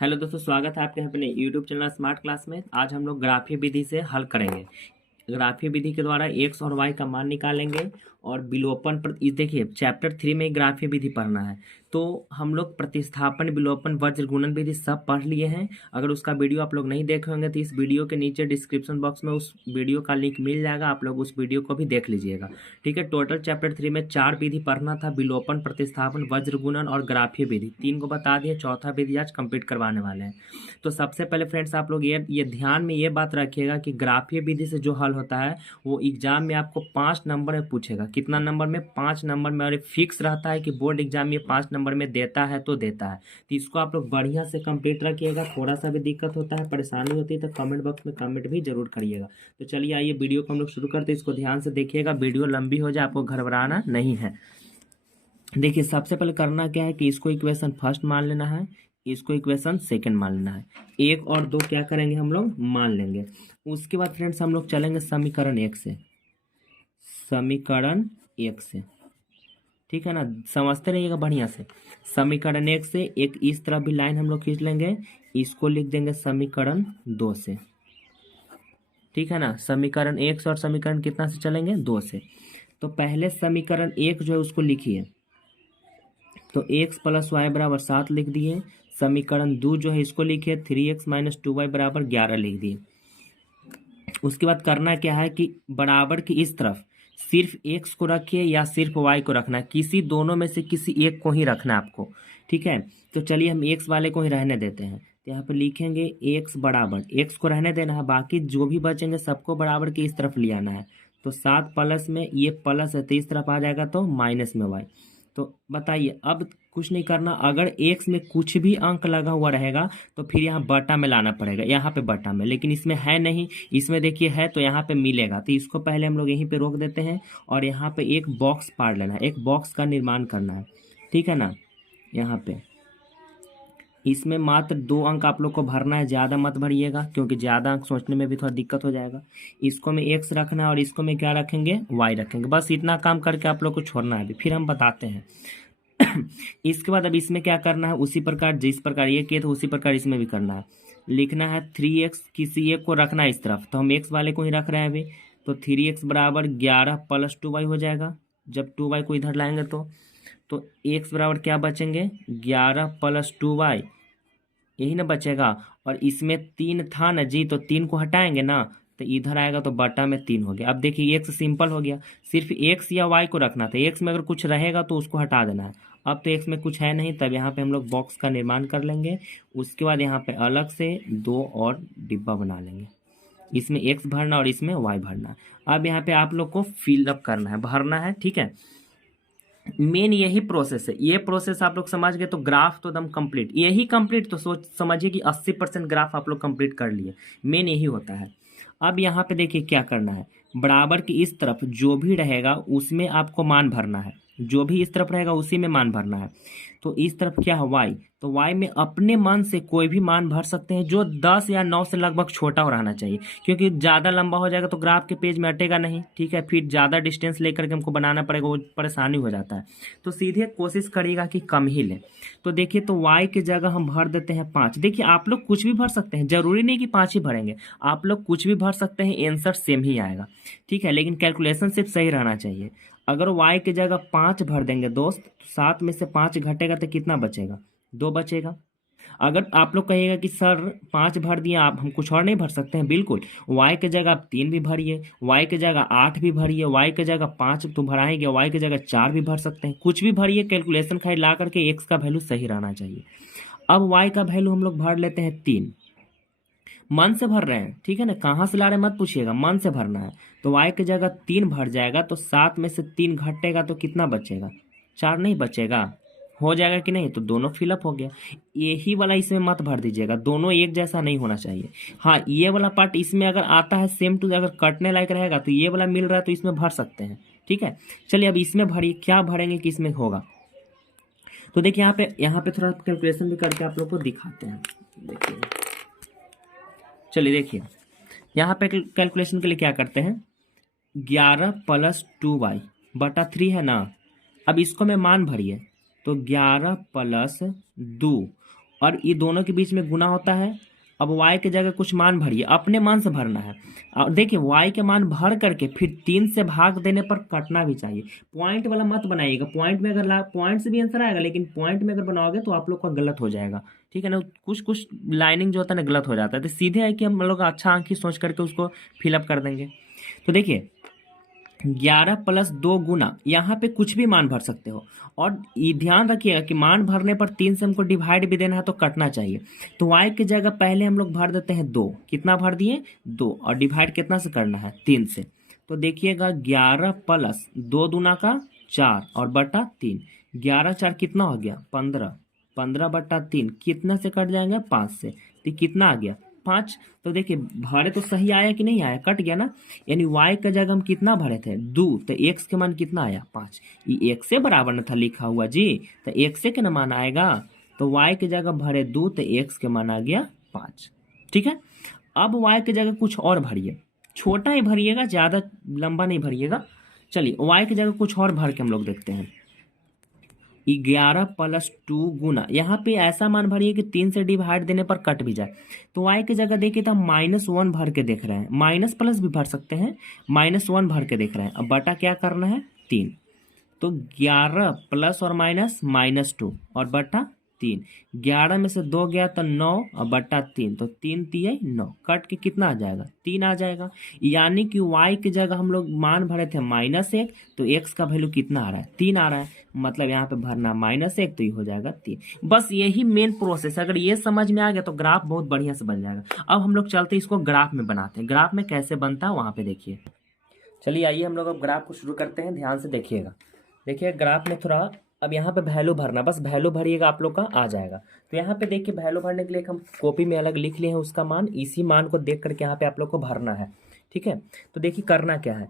Hello दोस्तों, स्वागत है आपके अपने यूट्यूब चैनल स्मार्ट क्लास में। आज हम लोग ग्राफीय विधि से हल करेंगे। ग्राफीय विधि के द्वारा एक्स और वाई का मान निकालेंगे और विलोपन पर देखिए चैप्टर 3 में ग्राफीय विधि पढ़ना है। तो हम लोग प्रतिस्थापन, विलोपन, वज्र गुणन विधि सब पढ़ लिए हैं। अगर उसका वीडियो आप लोग नहीं देखे होंगे तो इस वीडियो के नीचे डिस्क्रिप्शन बॉक्स में उस वीडियो का लिंक मिल जाएगा, आप लोग उस वीडियो को भी देख लीजिएगा। ठीक है, टोटल चैप्टर 3 में 4 विधि पढ़ना था: विलोपन, प्रतिस्थापन, वज्र गुणन और ग्राफीय विधि। 3 को बता दिए, चौथा विधि आज कंप्लीट करवाने वाले हैं। तो सबसे पहले फ्रेंड्स आप लोग ये ध्यान में ये बात रखिएगा कि ग्राफीय विधि से जो हल होता है वो एग्जाम में आपको 5 नंबर में पूछेगा। कितना नंबर में? 5 नंबर में। और ये फिक्स रहता है कि बोर्ड एग्जाम में 5 नंबर में देता है तो देता है। तो इसको आप लोग बढ़िया से कंप्लीट रखिएगा। थोड़ा सा भी दिक्कत होता है, परेशानी होती है तो कमेंट बॉक्स में कमेंट भी जरूर करिएगा। तो चलिए आइए वीडियो को हम लोग शुरू करते हैं। इसको ध्यान से देखिएगा, वीडियो लंबी हो जाए आपको घबराना नहीं है। देखिए सबसे पहले करना क्या है कि इसको इक्वेशन फर्स्ट मान लेना है, इसको इक्वेशन सेकंड मान लेना है। 1 और 2 क्या करेंगे हम लोग? मान लेंगे। उसके बाद फ्रेंड्स हम लोग चलेंगे समीकरण 1 से। समीकरण 1 से, ठीक है ना, समझते रहिएगा बढ़िया से। समीकरण 1 से एक इस तरह भी लाइन हम लोग खींच लेंगे, इसको लिख देंगे समीकरण 2 से। ठीक है ना, समीकरण 1 से और समीकरण कितना से चलेंगे? 2 से। तो पहले समीकरण 1 जो है उसको लिखिए, तो x प्लस वाई बराबर 7 लिख दिए। समीकरण 2 जो है इसको लिखिए 3x माइनस 2y बराबर 11 लिख दिए। उसके बाद करना क्या है कि बराबर की इस तरफ सिर्फ x को रखिए या सिर्फ y को रखना है, किसी दोनों में से किसी एक को ही रखना है आपको। ठीक है, तो चलिए हम x वाले को ही रहने देते हैं। तो यहाँ पे लिखेंगे x बराबर, x को रहने देना है, बाकी जो भी बचेंगे सबको बराबर की इस तरफ ले आना है। तो 7 प्लस में ये प्लस है तो इस तरफ आ जाएगा तो माइनस में y। तो बताइए, अब कुछ नहीं करना। अगर x में कुछ भी अंक लगा हुआ रहेगा तो फिर यहाँ बटा में लाना पड़ेगा, यहाँ पे बटा में, लेकिन इसमें है नहीं। इसमें देखिए है तो यहाँ पे मिलेगा, तो इसको पहले हम लोग यहीं पे रोक देते हैं और यहाँ पे एक बॉक्स पार लेना है, एक बॉक्स का निर्माण करना है। ठीक है ना, यहाँ पे इसमें मात्र 2 अंक आप लोग को भरना है, ज़्यादा मत भरिएगा क्योंकि ज़्यादा अंक सोचने में भी थोड़ा दिक्कत हो जाएगा। इसको में x रखना है और इसको में क्या रखेंगे? y रखेंगे। बस इतना काम करके आप लोग को छोड़ना है, अभी फिर हम बताते हैं। इसके बाद अब इसमें क्या करना है, उसी प्रकार जिस प्रकार ये किए थे उसी प्रकार इसमें भी करना है। लिखना है 3x, किसी एक को रखना है इस तरफ, तो हम x वाले को ही रख रहे हैं अभी। तो 3x बराबर 11 प्लस 2y हो जाएगा। जब 2y को इधर लाएंगे तो x बराबर क्या बचेंगे? 11 प्लस 2y, यही ना बचेगा। और इसमें 3 था ना जी, तो 3 को हटाएंगे ना तो इधर आएगा तो बटा में 3 हो गया। अब देखिए x सिंपल हो गया, सिर्फ x या y को रखना था। x में अगर कुछ रहेगा तो उसको हटा देना है। अब तो x में कुछ है नहीं, तब यहाँ पे हम लोग बॉक्स का निर्माण कर लेंगे। उसके बाद यहाँ पे अलग से 2 और डिब्बा बना लेंगे, इसमें x भरना और इसमें y भरना। अब यहाँ पे आप लोग को फिलअप करना है, भरना है। ठीक है, मेन यही प्रोसेस है। ये प्रोसेस आप लोग समझ गए तो ग्राफ तो एकदम कंप्लीट, यही कंप्लीट तो सोच समझिए कि 80% ग्राफ आप लोग कंप्लीट कर लिए। मेन यही होता है। अब यहाँ पे देखिए क्या करना है, बराबर की इस तरफ जो भी रहेगा उसमें आपको मान भरना है, जो भी इस तरफ रहेगा उसी में मान भरना है। तो इस तरफ क्या है? y, तो y में अपने मन से कोई भी मान भर सकते हैं जो 10 या 9 से लगभग छोटा हो रहना चाहिए, क्योंकि ज़्यादा लंबा हो जाएगा तो ग्राफ के पेज में अटेगा नहीं। ठीक है, फिर ज़्यादा डिस्टेंस लेकर के हमको बनाना पड़ेगा, वो परेशानी हो जाता है। तो सीधे कोशिश करिएगा कि कम ही लें। तो देखिए, तो y की जगह हम भर देते हैं 5। देखिए आप लोग कुछ भी भर सकते हैं, जरूरी नहीं कि 5 ही भरेंगे, आप लोग कुछ भी भर सकते हैं, आंसर सेम ही आएगा। ठीक है, लेकिन कैलकुलेशन सिर्फ सही रहना चाहिए। अगर y की जगह 5 भर देंगे दोस्त, तो 7 में से 5 घटेगा तो कितना बचेगा? 2 बचेगा। अगर आप लोग कहिएगा कि सर 5 भर दिए, आप हम कुछ और नहीं भर सकते हैं, बिल्कुल। y की जगह आप 3 भी भरिए, y की जगह 8 भी भरिए, y की जगह 5 तो भराएंगे, y की जगह 4 भी भर सकते हैं, कुछ भी भरिए। कैलकुलेशन खाली ला करके x का वैल्यू सही रहना चाहिए। अब y का वैल्यू हम लोग भर लेते हैं 3। मन से भर रहे हैं, ठीक है ना, कहाँ से ला रहे हैं मत पूछिएगा, मन से भरना है। तो y की जगह 3 भर जाएगा, तो 7 में से 3 घटेगा तो कितना बचेगा? 4 नहीं बचेगा? हो जाएगा कि नहीं? तो दोनों फिलअप हो गया। यही वाला इसमें मत भर दीजिएगा, दोनों एक जैसा नहीं होना चाहिए। हाँ, ये वाला पार्ट इसमें अगर आता है सेम टू, अगर कटने लायक रहेगा तो ये वाला मिल रहा है तो इसमें भर सकते हैं। ठीक है, चलिए अब इसमें भरिए, क्या भरेंगे कि इसमें होगा। तो देखिए यहाँ पे थोड़ा कैलकुलेशन भी करके आप लोग को दिखाते हैं। देखिए, चलिए देखिए, यहाँ पे कैलकुलेशन के लिए क्या करते हैं, 11 प्लस 2y बटा 3 है ना। अब इसको मैं मान भरिए, तो 11 प्लस 2 और ये दोनों के बीच में गुना होता है। अब y के जगह कुछ मान भरिए, अपने मान से भरना है। और देखिए y के मान भर करके फिर 3 से भाग देने पर कटना भी चाहिए। पॉइंट वाला मत बनाइएगा, पॉइंट में अगर पॉइंट से भी आंसर आएगा, लेकिन पॉइंट में अगर बनाओगे तो आप लोग का गलत हो जाएगा, ठीक है ना। कुछ कुछ लाइनिंग जो होता है ना गलत हो जाता है, तो सीधे है कि हम लोग अच्छा आंख ही सोच करके उसको फिलअप कर देंगे। तो देखिए 11 प्लस 2 गुना, यहाँ पे कुछ भी मान भर सकते हो। और ये ध्यान रखिएगा कि मान भरने पर 3 से हमको डिवाइड भी देना है तो कटना चाहिए। तो y की जगह पहले हम लोग भर देते हैं 2। कितना भर दिए? 2। और डिवाइड कितना से करना है? 3 से। तो देखिएगा 11 प्लस 2 दूना का 4 और बटा 3। 11 4 कितना हो गया? 15। 15 बटा 3 कितना से कट जाएंगे? 5 से। तो कितना आ गया? 5। तो देखिए भरे तो सही आया कि नहीं आया? कट गया ना। यानी y का जगह हम कितना भरे थे? 2। तो x के मान कितना आया? 5। ये x से बराबर न था लिखा हुआ जी, तो x से क्या मान आएगा? तो y की जगह भरे 2 तो x के मान आ गया 5। ठीक है। अब y की जगह कुछ और भरिए, छोटा ही भरिएगा, ज़्यादा लंबा नहीं भरिएगा। चलिए y की जगह कुछ और भर के हम लोग देखते हैं। 11 प्लस 2 गुना, यहाँ पे ऐसा मान भरिए कि 3 से डिवाइड देने पर कट भी जाए। तो y की जगह देखिए तो हम -1 भर के देख रहे हैं, माइनस प्लस भी भर सकते हैं, -1 भर के देख रहे हैं। अब बटा क्या करना है? 3। तो 11 प्लस और माइनस -2 और बटा 3। 11 में से 2 गया तो 9 और बटा 3, तो 3 तिये 9, कट के कितना आ जाएगा? 3 आ जाएगा। यानी कि y की जगह हम लोग मान भरे थे -1, तो x का वैल्यू कितना आ रहा है? 3 आ रहा है। मतलब यहाँ पे भरना -1 तो ये हो जाएगा 3। बस यही मेन प्रोसेस, अगर ये समझ में आ गया तो ग्राफ बहुत बढ़िया से बन जाएगा। अब हम लोग चलते इसको ग्राफ में बनाते हैं। ग्राफ में कैसे बनता है वहाँ पे देखिए। चलिए आइए हम लोग अब ग्राफ को शुरू करते हैं, ध्यान से देखिएगा। देखिए ग्राफ में थोड़ा अब यहाँ पे वैल्यू भरना, बस वैल्यू भरिएगा आप लोग का आ जाएगा। तो यहाँ पे देखिए वैल्यू भरने के लिए हम कॉपी में अलग लिख लिए हैं उसका मान, इसी मान को देख करके यहाँ पे आप लोग को भरना है। ठीक है। तो देखिए करना क्या है,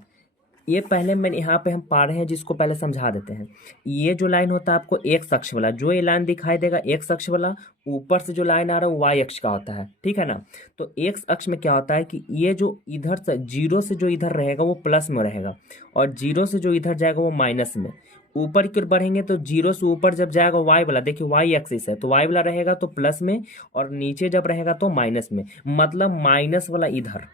ये पहले मैंने यहाँ पे हम पा रहे हैं जिसको पहले समझा देते हैं। ये जो लाइन होता है आपको एक्स अक्ष वाला, जो ये लाइन दिखाई देगा एक्स अक्ष वाला, ऊपर से जो लाइन आ रहा है वो वाई अक्ष का होता है, ठीक है ना। तो एक्स अक्ष में क्या होता है कि ये जो इधर से जीरो से जो इधर रहेगा वो प्लस में रहेगा, और जीरो से जो इधर जाएगा वो माइनस में। ऊपर की ओर बढ़ेंगे तो जीरो से ऊपर जब जाएगा वाई वाला, देखिए वाई एक्सिस है तो वाई वाला रहेगा तो प्लस में, और नीचे जब रहेगा तो माइनस में। मतलब माइनस वाला इधर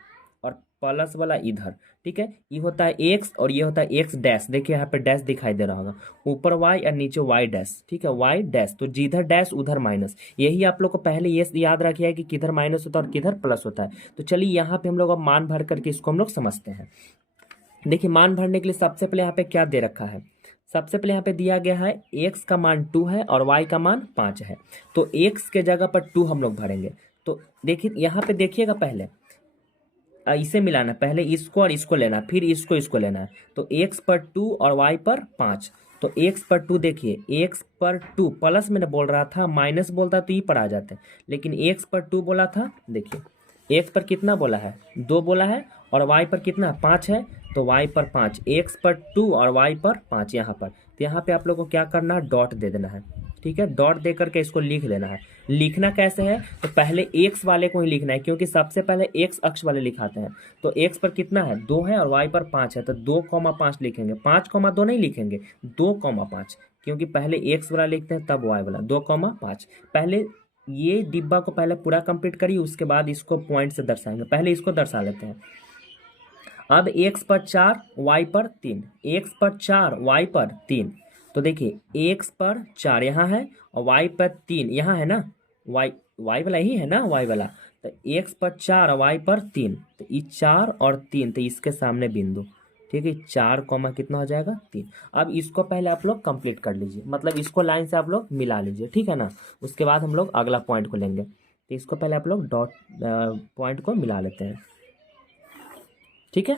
और प्लस वाला इधर, ठीक है। ये होता है एक्स और ये होता है एक्स डैश, देखिए यहाँ पे डैश दिखाई दे रहा होगा, ऊपर वाई और नीचे वाई डैश, ठीक है, वाई डैश। तो जिधर डैश उधर माइनस, यही आप लोग को पहले ये याद रखिए कि किधर माइनस होता है और किधर प्लस होता है। तो चलिए यहाँ पे हम लोग अब मान भर करके इसको हम लोग समझते हैं। देखिए मान भरने के लिए सबसे पहले यहाँ पे क्या दे रखा है? सबसे पहले यहाँ पे दिया गया है x का मान 2 है और y का मान 5 है। तो x के जगह पर 2 हम लोग भरेंगे। तो देखिए यहाँ पे देखिएगा, पहले इसे मिलाना, पहले इसको और इसको लेना, फिर इसको लेना है। तो x पर 2 और y पर 5। तो x पर 2 देखिए, x पर 2 प्लस में बोल रहा था, माइनस बोलता तो ये पर आ जाते, लेकिन x पर 2 बोला था। देखिए x पर कितना बोला है? 2 बोला है, और y पर कितना? 5 है। तो y पर 5, x पर 2 और y पर 5 यहाँ पर। तो यहाँ पे आप लोग को क्या करना है? डॉट दे देना है, ठीक है। डॉट दे करके इसको लिख लेना है। लिखना कैसे है? तो पहले x वाले को ही लिखना है, क्योंकि सबसे पहले x अक्ष वाले लिखाते हैं। तो x पर कितना है? 2 है, और y पर 5 है, तो 2,5 लिखेंगे। 5,2 नहीं लिखेंगे, 2,5, क्योंकि पहले x वाला लिखते हैं तब y वाला। 2,5 पहले ये डिब्बा को पहले पूरा कंप्लीट करिए, उसके बाद इसको पॉइंट से दर्शाएंगे। पहले इसको दर्शा लेते हैं। अब x पर 4 y पर 3, x पर 4 y पर 3। तो देखिए x पर 4 यहाँ है और y पर 3 यहाँ है ना, y वाला ही है ना, y वाला। तो x पर 4 और y पर 3, तो ये 4 और 3, तो इसके सामने बिंदु, ठीक है। 4 कॉमा कितना हो जाएगा? 3। अब इसको पहले आप लोग कंप्लीट कर लीजिए, मतलब इसको लाइन से आप लोग मिला लीजिए, ठीक है ना। उसके बाद हम लोग अगला पॉइंट को लेंगे। तो इसको पहले आप लोग डॉट पॉइंट को मिला लेते हैं, ठीक है।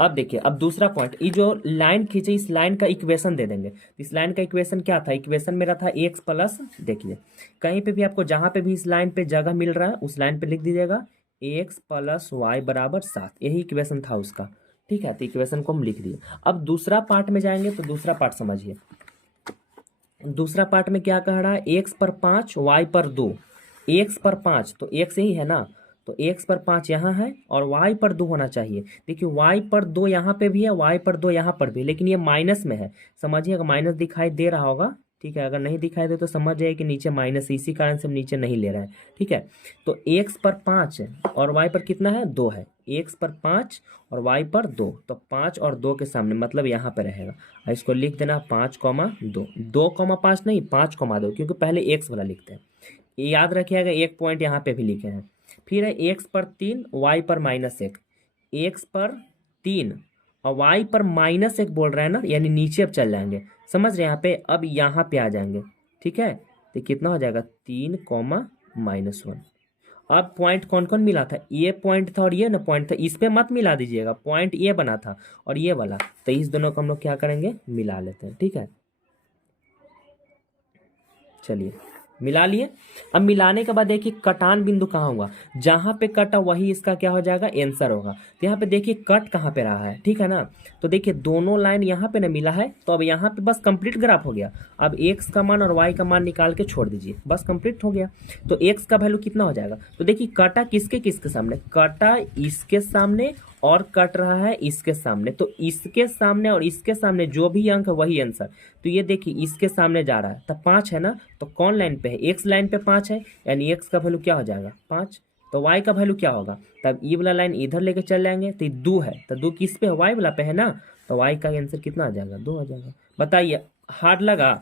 अब देखिए, अब दूसरा पॉइंट, ये जो लाइन खींचे इस लाइन का इक्वेशन दे देंगे। इस लाइन का इक्वेशन क्या था? इक्वेशन मेरा था x प्लस, देखिए कहीं पे भी आपको जहां पे भी इस लाइन पे जगह मिल रहा है उस लाइन पे लिख दीजिएगा x प्लस वाई बराबर 7, यही इक्वेशन था उसका, ठीक है। तो इक्वेशन को हम लिख दिए। अब दूसरा पार्ट में जाएंगे, तो दूसरा पार्ट समझिए। दूसरा पार्ट में क्या कह रहा है? x पर 5 y पर 2। x पर 5 तो x ही है ना, तो x पर 5 यहाँ है और y पर 2 होना चाहिए। देखिए y पर 2 यहाँ पे भी है, y पर 2 यहाँ पर भी है, लेकिन ये माइनस में है, समझिए, अगर माइनस दिखाई दे रहा होगा, ठीक है, अगर नहीं दिखाई दे तो समझ जाइए कि नीचे माइनस, इसी कारण से हम नीचे नहीं ले रहे हैं। ठीक है, तो एक्स पर 5 है और वाई पर कितना है, 2 है। एक्स पर 5 और वाई पर 2, तो 5 और 2 के सामने मतलब यहाँ पे रहेगा। और इसको लिख देना 5,2, 2,5 नहीं 5,2, क्योंकि पहले एक्स वाला लिखते हैं। ये याद रखिएगा, एक पॉइंट यहाँ पे भी लिखे हैं। फिर है एक्स पर 3, वाई पर -1, एक्स पर 3 और वाई पर -1 बोल रहा है ना, यानी नीचे अब चल जाएंगे, समझ रहे हैं यहाँ पे, अब यहाँ पे आ जाएंगे। ठीक है, तो कितना हो जाएगा 3,-1। अब पॉइंट कौन कौन मिला था, ये पॉइंट था और ये ना पॉइंट था, इस पे मत मिला दीजिएगा, पॉइंट ये बना था और ये वाला, तो इस दोनों को हम लोग क्या करेंगे, मिला लेते हैं। ठीक है, चलिए मिला लिए। अब मिलाने के बाद देखिए कटान बिंदु कहाँ होगा, जहाँ पे कटा वही इसका क्या हो जाएगा, आंसर होगा। तो यहाँ पे देखिए कट कहाँ पे रहा है, ठीक है ना, तो देखिए दोनों लाइन यहाँ पे ना मिला है, तो अब यहाँ पे बस कंप्लीट ग्राफ हो गया। अब एक्स का मान और वाई का मान निकाल के छोड़ दीजिए, बस कंप्लीट हो गया। तो एक्स का वैल्यू कितना हो जाएगा, तो देखिए कटा किसके किसके सामने, कटा इसके सामने और कट रहा है इसके सामने, तो इसके सामने और इसके सामने जो भी अंक है वही आंसर। तो ये देखिए इसके सामने जा रहा है, तब 5 है ना, तो कौन लाइन पे है, एक्स लाइन पे 5 है, यानी एक्स का वैल्यू क्या हो जाएगा 5। तो वाई का वैल्यू क्या होगा, तब ई वाला लाइन इधर लेके चल जाएंगे, तो 2 है, तो 2 किस पे है, वाई वाला पे है ना, तो वाई का आंसर कितना आ जाएगा, 2 आ जाएगा। बताइए हार्ड लगा,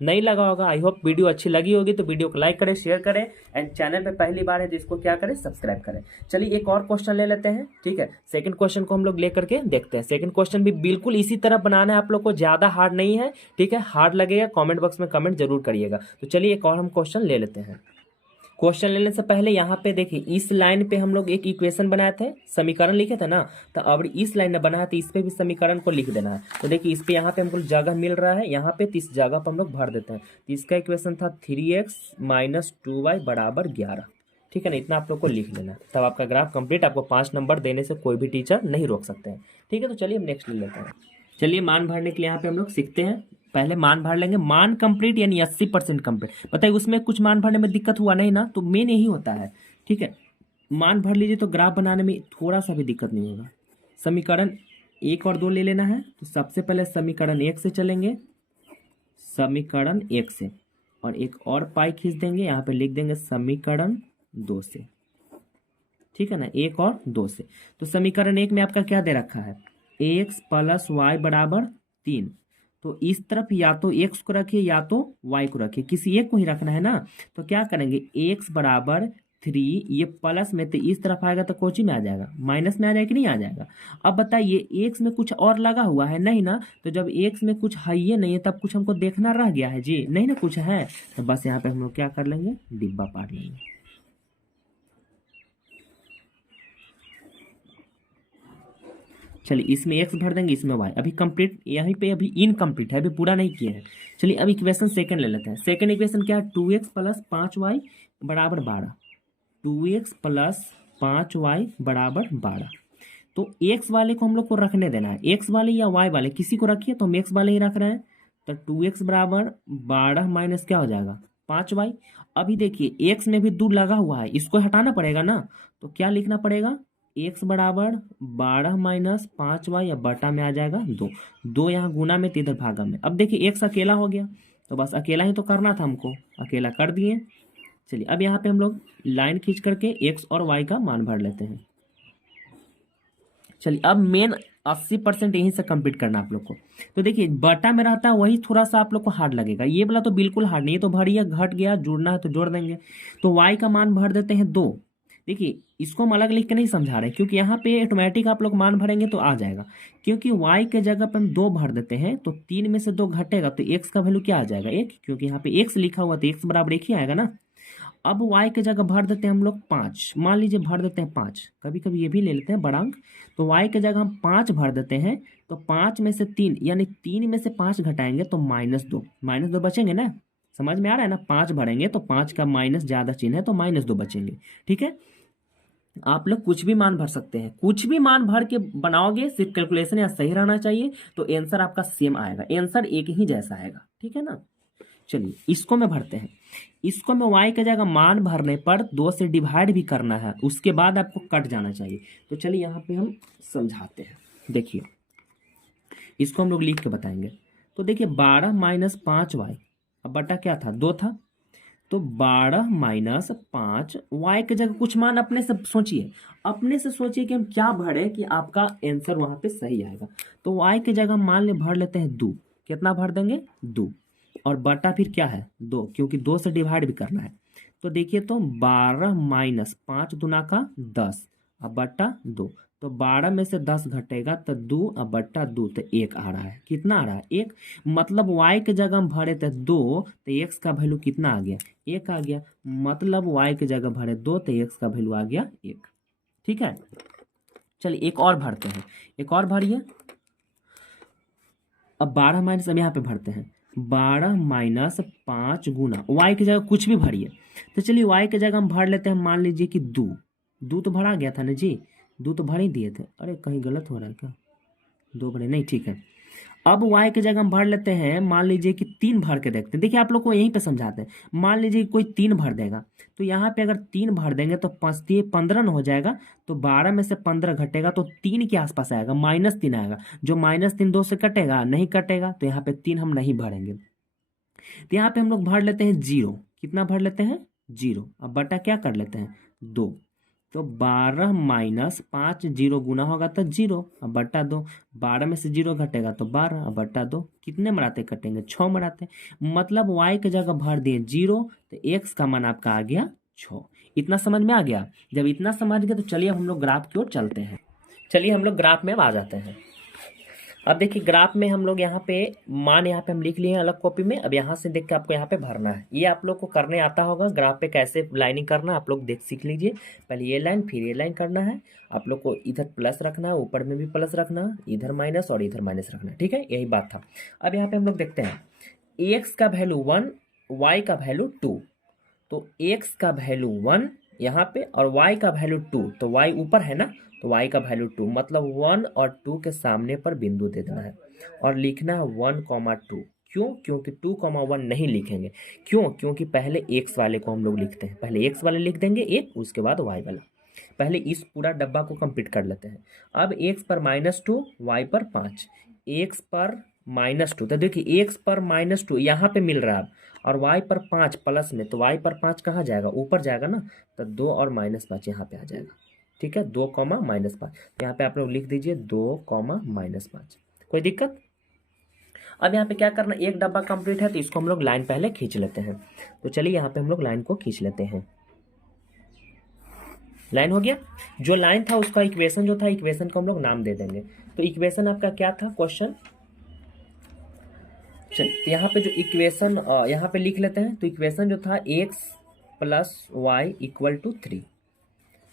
नहीं लगा होगा। आई होप वीडियो अच्छी लगी होगी, तो वीडियो को लाइक करें, शेयर करें, एंड चैनल पे पहली बार है तो इसको क्या करें, सब्सक्राइब करें। चलिए एक और क्वेश्चन ले लेते हैं। ठीक है, सेकंड क्वेश्चन को हम लोग लेकर के देखते हैं। सेकंड क्वेश्चन भी बिल्कुल इसी तरह बनाना है आप लोग को, ज्यादा हार्ड नहीं है। ठीक है, हार्ड लगेगा कमेंट बॉक्स में कमेंट जरूर करिएगा। तो चलिए एक और हम क्वेश्चन ले लेते हैं। क्वेश्चन लेने से पहले यहाँ पे देखिए, इस लाइन पे हम लोग एक इक्वेशन बनाए थे, समीकरण लिखे थे ना, तो अब इस लाइन में बनाया तो इस पे भी समीकरण को लिख देना है। तो देखिए इस पे यहाँ पे हमको जगह मिल रहा है, यहाँ पे तो इस जगह पर हम लोग भर देते हैं। तो इसका इक्वेशन था 3x - 2y = 11। ठीक है ना, इतना आप लोग को लिख लेना, तब आपका ग्राफ कंप्लीट। आपको 5 नंबर देने से कोई भी टीचर नहीं रोक सकते हैं। ठीक है, तो चलिए हम नेक्स्ट ले लेते हैं। चलिए मान भरने के लिए यहाँ पे हम लोग सीखते हैं। पहले मान भर लेंगे, मान कंप्लीट यानी 80% कंप्लीट। बताइए उसमें कुछ मान भरने में दिक्कत हुआ नहीं ना, तो मेन यही होता है। ठीक है, मान भर लीजिए तो ग्राफ बनाने में थोड़ा सा भी दिक्कत नहीं होगा। समीकरण 1 और 2 ले लेना है, तो सबसे पहले समीकरण 1 से चलेंगे, समीकरण 1 से, और एक और पाई खींच देंगे, यहाँ पे लिख देंगे समीकरण 2 से। ठीक है ना, 1 और 2 से। तो समीकरण 1 में आपका क्या दे रखा है, x + y = 3। तो इस तरफ या तो x को रखिए या तो y को रखिए, किसी एक को ही रखना है ना। तो क्या करेंगे, x = 3, ये प्लस में तो इस तरफ आएगा तो कोची में आ जाएगा, माइनस में आ जाएगा कि नहीं आ जाएगा। अब बताइए x में कुछ और लगा हुआ है नहीं ना, तो जब x में कुछ है ये नहीं है तब कुछ हमको देखना रह गया है जी, नहीं ना कुछ है, तो बस यहाँ पे हम लोग क्या कर लेंगे, डिब्बा पार लेंगे। चलिए इसमें x भर देंगे, इसमें y। अभी कंप्लीट यहीं पे अभी इनकम्प्लीट है, अभी पूरा नहीं किए हैं। चलिए अब इक्वेशन सेकंड ले लेते हैं। सेकंड इक्वेशन क्या है, 2x + 5y = 12। 2x + 5y = 12। तो x वाले को हम लोग को रखने देना है, x वाले या y वाले किसी को रखिए, तो हम x वाले ही रख रहे हैं। तो 2x = 12 माइनस क्या हो जाएगा, 5y। अभी देखिए x में भी 2 लगा हुआ है, इसको हटाना पड़ेगा ना, तो क्या लिखना पड़ेगा, x = 12 - 5y, या बटा में आ जाएगा 2। 2 यहाँ गुना में तो इधर भागा में। अब देखिए x अकेला हो गया, तो बस अकेला ही तो करना था हमको, अकेला कर दिए। चलिए अब यहाँ पे हम लोग लाइन खींच करके x और y का मान भर लेते हैं। चलिए अब मेन 80% यहीं से कंप्लीट करना आप लोग को। तो देखिए बटा में रहता है वही थोड़ा सा आप लोग को हार्ड लगेगा, ये वाला तो बिल्कुल हार्ड नहीं है। तो भरिए, घट गया, जोड़ना है तो जोड़ देंगे। तो y का मान भर देते हैं 2। देखिए इसको हम अलग लिख के नहीं समझा रहे, क्योंकि यहाँ पे ऑटोमेटिक आप लोग मान भरेंगे तो आ जाएगा। क्योंकि y के जगह पे हम 2 भर देते हैं, तो 3 में से 2 घटेगा, तो x का वैल्यू क्या आ जाएगा, 1, क्योंकि यहाँ पे x लिखा हुआ तो x = 1 ही आएगा ना। अब y के जगह भर देते हैं हम लोग 5, मान लीजिए भर देते हैं 5, कभी कभी ये भी ले लेते हैं बड़ांक। तो y के जगह हम 5 भर देते हैं, तो 5 में से 3 यानी 3 में से 5 घटाएंगे तो -2, -2 बचेंगे ना, समझ में आ रहा है ना। 5 भरेंगे तो 5 का माइनस ज्यादा चिन्ह है, तो -2 बचेंगे। ठीक है, आप लोग कुछ भी मान भर सकते हैं, कुछ भी मान भर के बनाओगे, सिर्फ कैलकुलेशन या सही रहना चाहिए, तो आंसर आपका सेम आएगा, आंसर एक ही जैसा आएगा। ठीक है ना, चलिए इसको में भरते हैं। इसको में y के जगह मान भरने पर 2 से डिवाइड भी करना है, उसके बाद आपको कट जाना चाहिए। तो चलिए यहाँ पे हम समझाते हैं। देखिए इसको हम लोग लिख के बताएंगे। तो देखिए 12 - 5y अब बटा क्या था, 2 था। तो 12 माइनस 5, वाई की जगह कुछ मान अपने से सोचिए, अपने से सोचिए कि हम क्या भरे कि आपका आंसर वहां पे सही आएगा। तो वाई की जगह मान ले भर लेते हैं 2, कितना भर देंगे 2, और बटा फिर क्या है 2, क्योंकि 2 से डिवाइड भी करना है। तो देखिए तो 12 माइनस 5 दूना का 10, अब बटा 2। तो 12 में से 10 घटेगा तो 2, अब बट्टा 2, तो 1 आ रहा है। कितना आ रहा है 1, मतलब y के जगह हम भरे थे 2, तो x का वैल्यू कितना आ गया 1 आ गया। मतलब y के जगह भरे 2, तो x का वैल्यू आ गया 1। ठीक है, चलिए एक और भरते हैं, एक और भरिए। अब 12 माइनस, अब यहाँ पे भरते हैं 12 माइनस 5 गुना y की जगह कुछ भी भरिए। तो चलिए y की जगह हम भर लेते हैं, मान लीजिए कि 2, 2 तो भरा गया था ना जी, 2 तो भर ही दिए थे। अरे कहीं गलत हो रहा है क्या, 2 भरे नहीं, ठीक है। अब y की जगह हम भर लेते हैं, मान लीजिए कि 3 भर के देखते हैं। देखिए आप लोग को यहीं पे समझाते हैं। मान लीजिए कोई 3 भर देगा, तो यहाँ पे अगर 3 भर देंगे तो 5 15 न हो जाएगा। तो 12 में से 15 घटेगा तो 3 के आसपास आएगा, -3 आएगा। जो -3 2 से कटेगा, नहीं कटेगा, तो यहाँ पे 3 हम नहीं भरेंगे। तो यहाँ पे हम लोग भर लेते हैं 0, कितना भर लेते हैं 0। अब बटा क्या कर लेते हैं 2। तो 12 माइनस 5, 0 गुना होगा तो 0, अब बटा 2। 12 में से 0 घटेगा तो 12, अब बटा 2। कितने मराते कटेंगे 6 मराते। मतलब y की जगह भर दिए 0, तो x का मान आपका आ गया 6। इतना समझ में आ गया। जब इतना समझ गए तो चलिए हम लोग ग्राफ की ओर चलते हैं। चलिए हम लोग ग्राफ में अब आ जाते हैं। अब देखिए ग्राफ में हम लोग यहाँ पे मान यहाँ पे हम लिख लिए हैं अलग कॉपी में। अब यहाँ से देख के आपको यहाँ पे भरना है। ये आप लोग को करने आता होगा, ग्राफ पे कैसे लाइनिंग करना है आप लोग देख सीख लीजिए। पहले ये लाइन फिर ये लाइन करना है। आप लोग को इधर प्लस रखना है, ऊपर में भी प्लस रखना है, इधर माइनस और इधर माइनस रखना है। ठीक है, यही बात था। अब यहाँ पे हम लोग देखते हैं एक्स का वैल्यू 1, वाई का वैल्यू 2। तो एक्स का वैल्यू 1 यहाँ पे और y का वैल्यू 2, तो y ऊपर है ना, तो y का वैल्यू 2, मतलब 1 और 2 के सामने पर बिंदु दे देना है और लिखना है 1, 2। क्यों, क्योंकि 2, 1 नहीं लिखेंगे। क्यों, क्योंकि पहले x वाले को हम लोग लिखते हैं। पहले x वाले लिख देंगे एक, उसके बाद y वाला। पहले इस पूरा डब्बा को कंप्लीट कर लेते हैं। अब x पर -2, y पर 5, x पर -2। तो देखिए x पर -2 यहाँ पे मिल रहा है और y पर 5 प्लस में, तो y पर 5 कहाँ जाएगा, ऊपर जाएगा ना। तो 2 और -5 यहाँ पे आ जाएगा। ठीक है, 2, -5। यहाँ पे आप लोग लिख दीजिए 2, -5। कोई दिक्कत। अब यहाँ पे क्या करना, एक डब्बा कंप्लीट है तो इसको हम लोग लाइन पहले खींच लेते हैं। तो चलिए यहाँ पे हम लोग लाइन को खींच लेते हैं। लाइन हो गया। जो लाइन था उसका इक्वेशन जो था, इक्वेशन को हम लोग नाम दे देंगे। तो इक्वेशन आपका क्या था क्वेश्चन, चलिए यहाँ पे जो इक्वेशन यहाँ पे लिख लेते हैं। तो इक्वेशन जो था x + y = 3।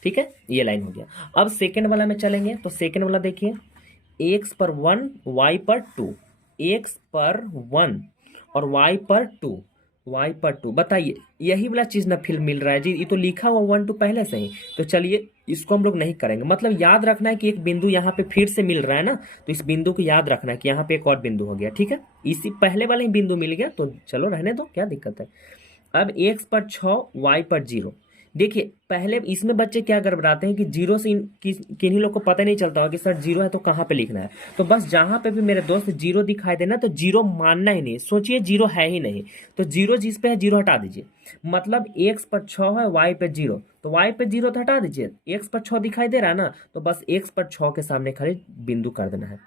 ठीक है, ये लाइन हो गया। अब सेकेंड वाला में चलेंगे। तो सेकेंड वाला देखिए, x पर 1, y पर 2, x पर 1 और y पर 2, y पर 2। बताइए यही वाला चीज ना फिर मिल रहा है जी, ये तो लिखा हुआ 1 2 पहले से ही। तो चलिए इसको हम लोग नहीं करेंगे। मतलब याद रखना है कि एक बिंदु यहाँ पे फिर से मिल रहा है ना, तो इस बिंदु को याद रखना है कि यहाँ पे एक और बिंदु हो गया। ठीक है, इसी पहले वाले ही बिंदु मिल गया तो चलो रहने दो, क्या दिक्कत है। अब x पर 6, y पर 0। देखिए पहले इसमें बच्चे क्या गड़बड़ाते हैं कि 0 से किन्हीं लोग को पता नहीं चलता होगा कि सर 0 है तो कहाँ पे लिखना है। तो बस जहां पे भी मेरे दोस्त 0 दिखाई देना तो 0 मानना ही नहीं, सोचिए 0 है ही नहीं। तो 0 जिस पे है 0 हटा दीजिए। मतलब x पर 6 है, y पे 0, तो y पे 0 तो हटा दीजिए। x पर 6 दिखाई दे रहा है ना, तो बस x पर 6 के सामने खाली बिंदु कर देना है,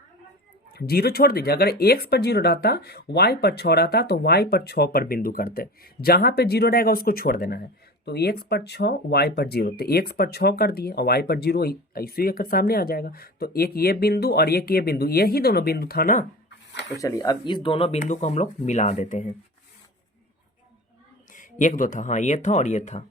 0 छोड़ दीजिए। अगर x पर 0 रहता, y पर 6 रहता, तो y पर 6 पर बिंदु करते। जहां पे 0 रहेगा उसको छोड़ देना है। तो x पर 6, y पर 0, तो x पर 6 कर दिए और y पर 0 इसी के सामने आ जाएगा। तो एक ये बिंदु और एक ये बिंदु, यही दोनों बिंदु था ना। तो चलिए अब इस दोनों बिंदु को हम लोग मिला देते हैं। 1 2 था, हाँ ये था और ये था।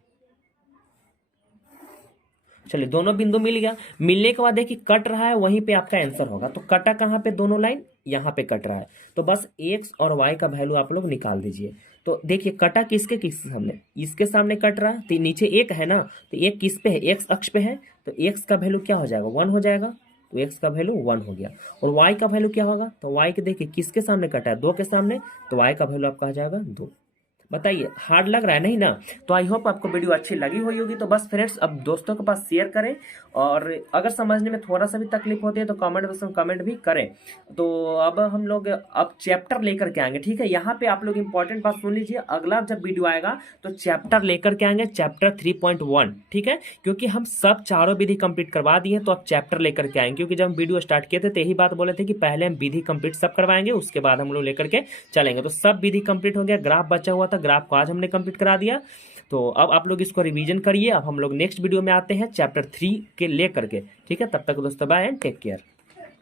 चलिए दोनों बिंदु मिल गया। मिलने के बाद देखिए कट रहा है, वहीं पे आपका आंसर होगा। तो कटा कहाँ पे, दोनों लाइन यहाँ पे कट रहा है। तो बस x और y का वैल्यू आप लोग निकाल दीजिए। तो देखिए कटा किसके किसके सामने, इसके सामने कट रहा है, तो नीचे एक है ना, तो एक किस पे है, x अक्ष पे है। तो x का वैल्यू क्या हो जाएगा, 1 हो जाएगा। तो x का वैल्यू 1 हो गया। और y का वैल्यू क्या होगा, तो y के देखिए किसके सामने कटा है, 2 के सामने, तो y का वैल्यू आपका आ जाएगा 2। बताइए हार्ड लग रहा है नहीं ना? तो आई होप आपको वीडियो अच्छी लगी हुई होगी। तो बस फ्रेंड्स अब दोस्तों के पास शेयर करें, और अगर समझने में थोड़ा सा भी तकलीफ होती है तो कमेंट बॉक्स में कमेंट भी करें। तो अब हम लोग अब चैप्टर लेकर के आएंगे, ठीक है। यहाँ पे आप लोग इंपॉर्टेंट बात सुन लीजिए, अगला जब वीडियो आएगा तो चैप्टर लेकर के आएंगे, चैप्टर 3.1, ठीक है। क्योंकि हम सब चारों विधि कंप्लीट करवा दिए तो अब चैप्टर लेकर के आएंगे, क्योंकि जब हम वीडियो स्टार्ट किए थे तो यही बात बोले थे कि पहले हम विधि कंप्लीट सब करवाएंगे, उसके बाद हम लोग लेकर के चलेंगे। तो सब विधि कंप्लीट हो गया, ग्राफ बचा हुआ था, ग्राफ को आज हमने कंप्लीट करा दिया। तो अब आप लोग इसको रिवीजन करिए। अब हम लोग नेक्स्ट वीडियो में आते हैं चैप्टर 3 के लेकर के, ठीक है। तब तक दोस्तों बाय एंड टेक केयर।